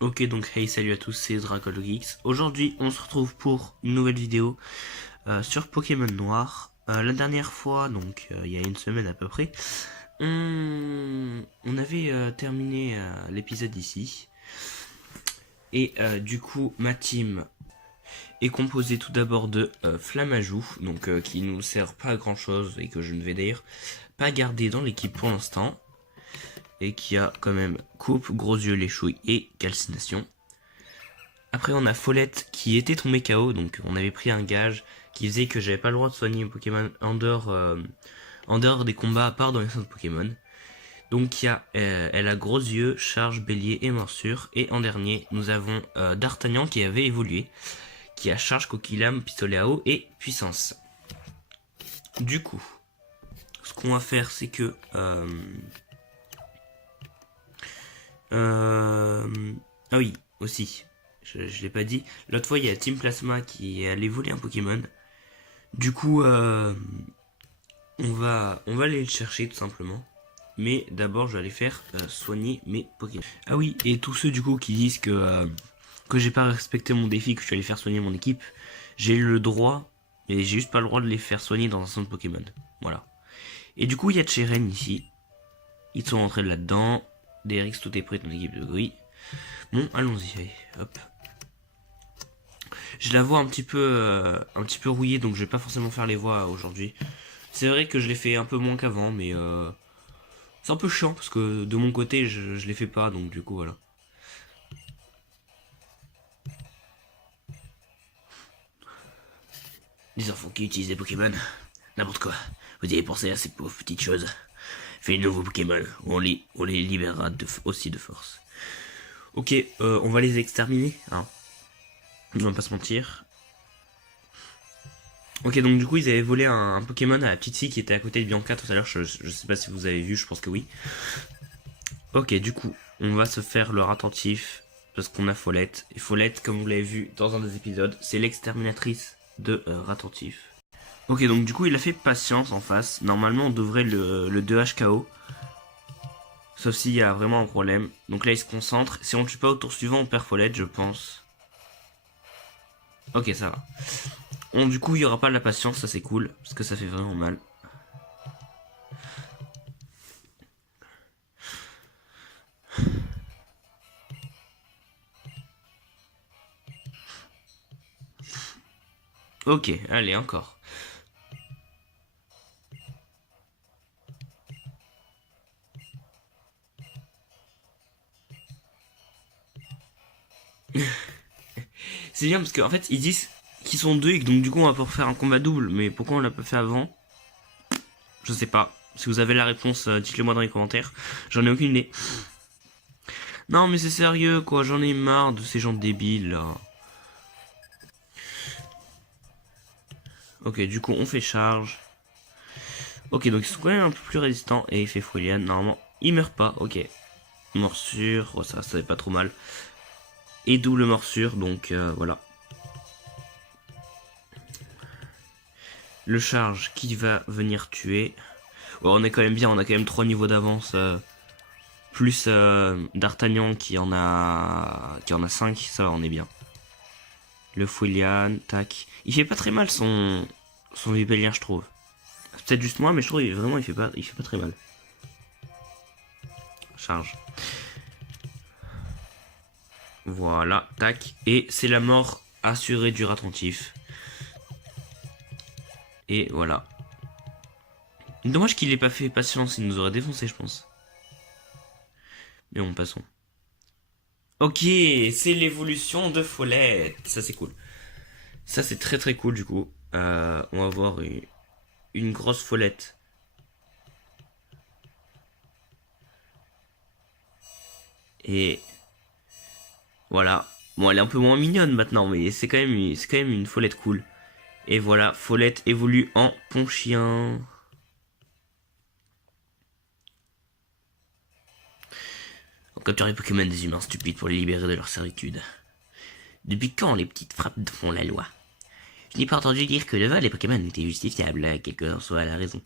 Ok, donc hey, salut à tous, c'est DracoLogix. Aujourd'hui, on se retrouve pour une nouvelle vidéo sur Pokémon Noir. La dernière fois, donc il y a une semaine à peu près, on avait terminé l'épisode ici. Et du coup, ma team est composée tout d'abord de Flammajou, donc qui nous sert pas à grand chose et que je ne vais d'ailleurs pas garder dans l'équipe pour l'instant. Et qui a quand même Coupe, Gros Yeux, Léchouille et Calcination. Après on a Follette qui était tombée KO, donc on avait pris un gage qui faisait que j'avais pas le droit de soigner un Pokémon en dehors des combats à part dans les centres Pokémon. Donc elle a Gros Yeux, Charge, Bélier et Morsure. Et en dernier nous avons D'Artagnan qui avait évolué, qui a Charge, Coquillam, Pistolet à eau et Puissance. Du coup, ce qu'on va faire c'est que... Ah oui, aussi, je l'ai pas dit. L'autre fois, il y a Team Plasma qui est allé voler un Pokémon. Du coup, on va aller le chercher tout simplement. Mais d'abord, je vais aller faire soigner mes Pokémon. Ah oui, et tous ceux du coup qui disent que j'ai pas respecté mon défi, que je suis allé faire soigner mon équipe, j'ai eu le droit, mais j'ai juste pas le droit de les faire soigner dans un centre Pokémon. Voilà. Et du coup, il y a Cheren ici. Ils sont rentrés là-dedans. DRX, tout est prêt, ton équipe de gris. Bon, allons-y, allez, hop. Je la vois un petit peu rouillée, donc je vais pas forcément faire les voix aujourd'hui. C'est vrai que je l'ai fait un peu moins qu'avant, mais c'est un peu chiant parce que de mon côté, je les fais pas, donc du coup, voilà. Les enfants qui utilisent des Pokémon, n'importe quoi. Vous avez pensé à ces pauvres petites choses. Fais de nouveaux Pokémon, on les libérera aussi de force. Ok, on va les exterminer, hein. On va pas se mentir. Ok, donc du coup, ils avaient volé un Pokémon à la petite fille qui était à côté de Bianca tout à l'heure. Je sais pas si vous avez vu, je pense que oui. Ok, du coup, on va se faire leur attentif parce qu'on a Follette. Et Follette, comme vous l'avez vu dans un des épisodes, c'est l'exterminatrice de Ratentif. Ok, donc du coup, il a fait patience en face. Normalement, on devrait le 2H KO. Sauf s'il y a vraiment un problème. Donc là, il se concentre. Si on ne tue pas au tour suivant, on perd Follette, je pense. Ok, ça va. Bon, du coup, il n'y aura pas de la patience, ça c'est cool, parce que ça fait vraiment mal. Ok, allez, encore. C'est bien parce qu'en fait, ils disent qu'ils sont deux et que donc du coup, on va pouvoir faire un combat double. Mais pourquoi on l'a pas fait avant? Je sais pas. Si vous avez la réponse, dites-le moi dans les commentaires. J'en ai aucune idée. Non, mais c'est sérieux, quoi. J'en ai marre de ces gens débiles, là. Ok, du coup, on fait charge. Ok, donc ils sont quand même un peu plus résistants. Et il fait Fouilian. Normalement, il meurt pas. Ok. Morsure. Oh, ça va pas trop mal. Et double morsure, donc voilà. Le charge qui va venir tuer. Oh, on est quand même bien, on a quand même 3 niveaux d'avance. Plus D'Artagnan qui en a 5, ça va, on est bien. Le Fouilian, tac. Il fait pas très mal son Vipélien, je trouve. C'est peut-être juste moi, mais je trouve vraiment il fait pas très mal. Charge. Voilà, tac. Et c'est la mort assurée du attentif. Et voilà. Dommage qu'il ait pas fait patience, il nous aurait défoncé, je pense. Mais bon, passons. Ok, c'est l'évolution de Follette. Ça, c'est cool. Ça, c'est très très cool, du coup. On va voir une grosse Follette. Et voilà. Bon, elle est un peu moins mignonne maintenant, mais c'est quand même une Follette cool. Et voilà, Follette évolue en Ponchien. On capture les Pokémon des humains stupides pour les libérer de leur servitude. Depuis quand les petites frappes font la loi? Je n'ai pas entendu dire que le vol des Pokémon était justifiable, quelle que soit la raison.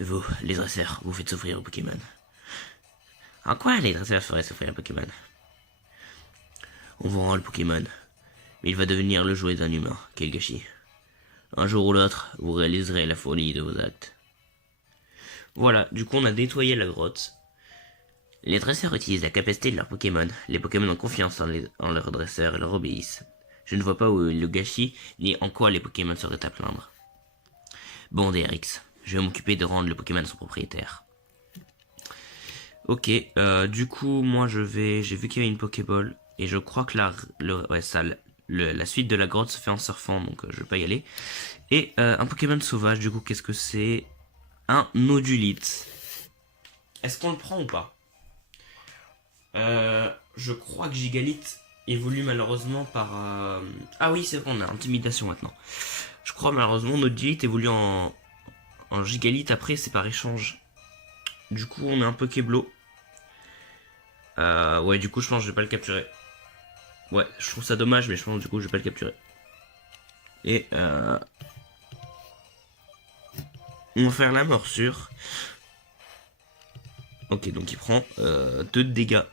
Vous, les dresseurs, vous faites souffrir aux Pokémon. En quoi les dresseurs feraient souffrir aux Pokémon? On vous rend le Pokémon. Mais il va devenir le jouet d'un humain. Quel gâchis. Un jour ou l'autre, vous réaliserez la folie de vos actes. Voilà, du coup on a nettoyé la grotte. Les dresseurs utilisent la capacité de leurs Pokémon. Les Pokémon ont confiance en leurs dresseurs et leur obéissent. Je ne vois pas où est le gâchis, ni en quoi les Pokémon seraient à plaindre. Bon, DRX, je vais m'occuper de rendre le Pokémon à son propriétaire. Ok, du coup, moi j'ai vu qu'il y avait une Pokéball, et je crois que la suite de la grotte se fait en surfant, donc je vais pas y aller. Et un Pokémon sauvage, du coup, qu'est-ce que c'est? Un Nodulite. Est-ce qu'on le prend ou pas? Je crois que Gigalite évolue malheureusement par... Ah oui, c'est vrai, on a Intimidation maintenant. Je crois malheureusement Nodulite évolue en Gigalite, après c'est par échange. Du coup, on a un Pokéblo. Ouais, du coup, je pense que je vais pas le capturer. Ouais, je trouve ça dommage, mais je pense du coup, je vais pas le capturer. Et on va faire la morsure. Ok, donc il prend 2 de dégâts.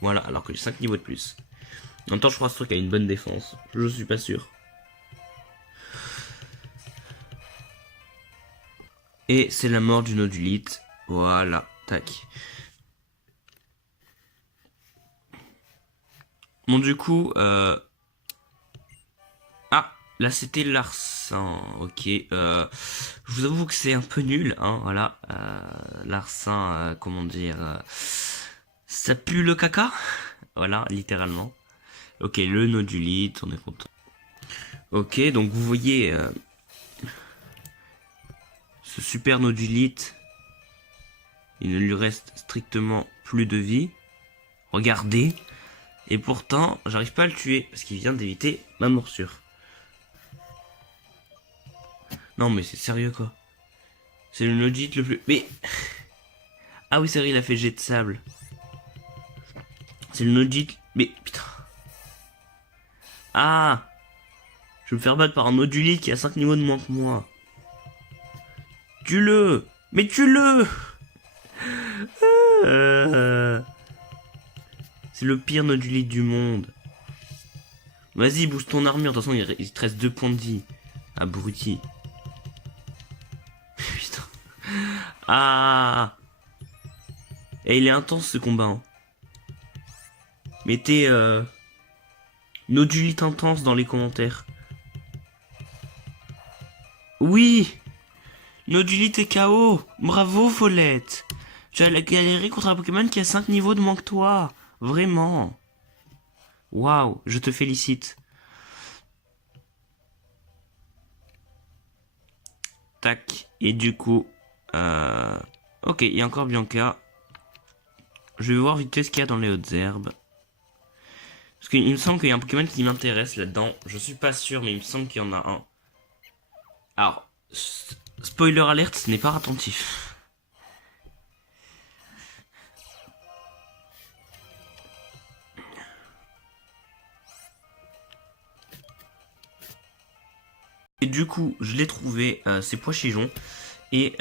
Voilà, alors que j'ai 5 niveaux de plus. En même temps, je crois que ce truc a une bonne défense. Je suis pas sûr. Et c'est la mort du Nodulite. Voilà, tac. Bon, du coup, ah, là c'était Larcin. Ok, je vous avoue que c'est un peu nul, hein, voilà. Larcin, comment dire, ça pue le caca. Voilà, littéralement. Ok, le Nodulite, on est content. Ok, donc vous voyez ce super Nodulite. Il ne lui reste strictement plus de vie. Regardez. Et pourtant, j'arrive pas à le tuer parce qu'il vient d'éviter ma morsure. Non mais c'est sérieux quoi. C'est le Nodulite le plus... Mais... Ah oui c'est vrai, il a fait jet de sable. C'est le Nodulite... Mais putain. Ah, je vais me faire battre par un Nodulite qui a 5 niveaux de moins que moi. Tue-le. Mais tue-le. C'est le pire Nodulite du monde. Vas-y, booste ton armure. De toute façon, il te reste 2 points de vie. Abruti. Putain. Ah. Et il est intense ce combat. Hein. Mettez Nodulite intense dans les commentaires. Oui. Nodulite est KO. Bravo, Follette. Tu as galéré contre un Pokémon qui a 5 niveaux de moins que toi. Vraiment. Waouh, je te félicite. Tac. Et du coup... Ok, il y a encore Bianca. Je vais voir vite fait ce qu'il y a dans les hautes herbes. Parce qu'il me semble qu'il y a un Pokémon qui m'intéresse là-dedans. Je suis pas sûr, mais il me semble qu'il y en a un. Alors, spoiler alerte, ce n'est pas attentif. Et du coup, je l'ai trouvé, c'est Poichigeon. Et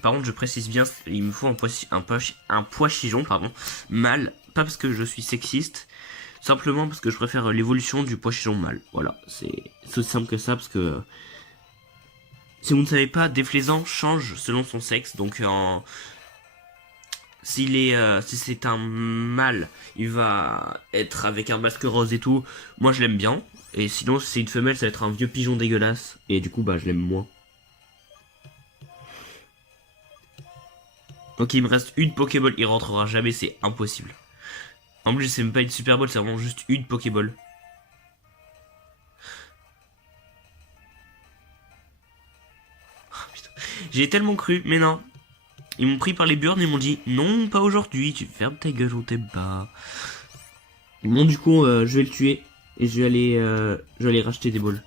par contre, je précise bien, il me faut un Poichigeon, pardon, mâle. Pas parce que je suis sexiste, simplement parce que je préfère l'évolution du Poichigeon mâle. Voilà, c'est aussi simple que ça, parce que si vous ne savez pas, Déflaisant change selon son sexe. Donc si c'est un mâle, il va être avec un masque rose et tout. Moi je l'aime bien. Et sinon si c'est une femelle, ça va être un vieux pigeon dégueulasse. Et du coup bah je l'aime moins. Ok, il me reste une Pokéball, il rentrera jamais, c'est impossible. En plus c'est même pas une Super Ball, c'est vraiment juste une Pokéball. J'ai tellement cru, mais non. Ils m'ont pris par les burnes et m'ont dit non, pas aujourd'hui, tu fermes ta gueule, on t'aime pas. Bon, du coup, je vais le tuer et je vais aller racheter des balls.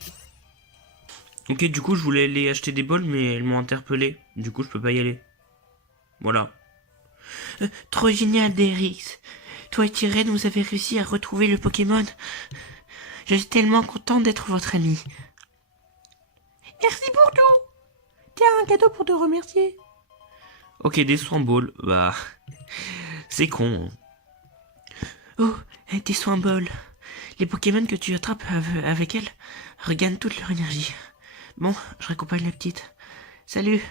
Ok, du coup, je voulais aller acheter des balls, mais elles m'ont interpellé. Du coup, je peux pas y aller. Voilà. Trop génial, DRX. Toi et Tyren, vous avez réussi à retrouver le Pokémon. Je suis tellement content d'être votre ami. Merci pour tout. Tiens, un cadeau pour te remercier. Ok, des soins balls, bah... c'est con. Hein. Oh, des soins balls. Les Pokémon que tu attrapes avec elle regagnent toute leur énergie. Bon, je raccompagne la petite. Salut.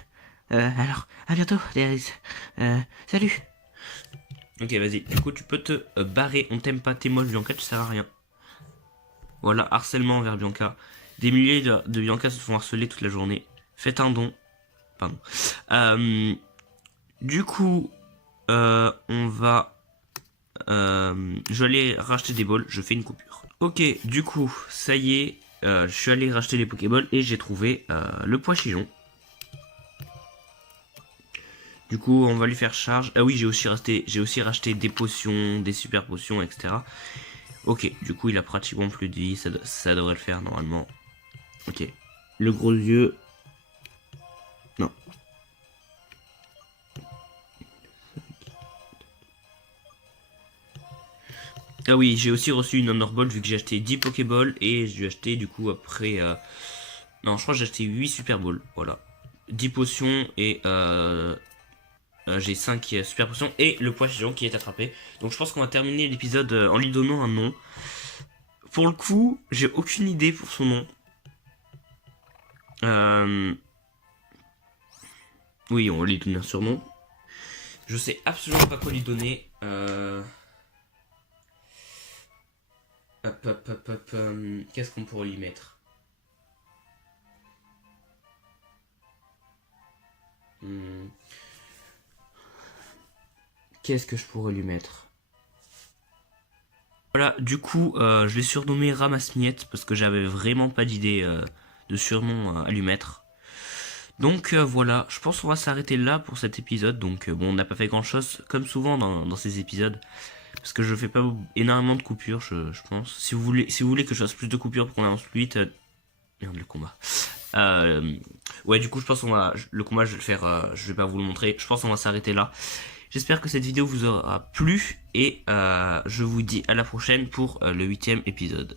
Alors, à bientôt, Daenerys. Salut. Ok, vas-y. Du coup, tu peux te barrer. On t'aime pas, t'es moche, Bianca, tu sers à rien. Voilà, harcèlement envers Bianca. Des milliers de Bianca se font harceler toute la journée. Faites un don. Pardon. Du coup, on va... je vais aller racheter des bols. Je fais une coupure. Ok, du coup, ça y est. Je suis allé racheter les Pokéballs et j'ai trouvé le Poichigeon. Du coup, on va lui faire charge. Ah oui, j'ai aussi racheté des potions, des super potions, etc. Ok, du coup, il a pratiquement plus de vie. Ça devrait le faire normalement. Ok. Le gros yeux. Non. Ah oui, j'ai aussi reçu une Honor Ball vu que j'ai acheté 10 Pokéballs et j'ai acheté du coup après... Non, je crois que j'ai acheté 8 Super Balls. Voilà. 10 potions et j'ai 5 super potions et le Poichigeon qui est attrapé. Donc je pense qu'on va terminer l'épisode en lui donnant un nom. Pour le coup, j'ai aucune idée pour son nom. Oui, on va lui donner un surnom. Je sais absolument pas quoi lui donner. Qu'est-ce qu'on pourrait lui mettre? Qu'est-ce que je pourrais lui mettre? Voilà, du coup, je l'ai surnommé Ramasse-Miettes parce que j'avais vraiment pas d'idée de surnom à lui mettre. Donc voilà, je pense qu'on va s'arrêter là pour cet épisode. Donc bon, on n'a pas fait grand chose comme souvent dans ces épisodes. Parce que je fais pas énormément de coupures, je pense. Si vous voulez que je fasse plus de coupures pour qu'on avance plus vite... Merde, le combat. Ouais, du coup, je pense qu'on va... Le combat, je vais le faire... je vais pas vous le montrer. Je pense qu'on va s'arrêter là. J'espère que cette vidéo vous aura plu. Et je vous dis à la prochaine pour le 8e épisode.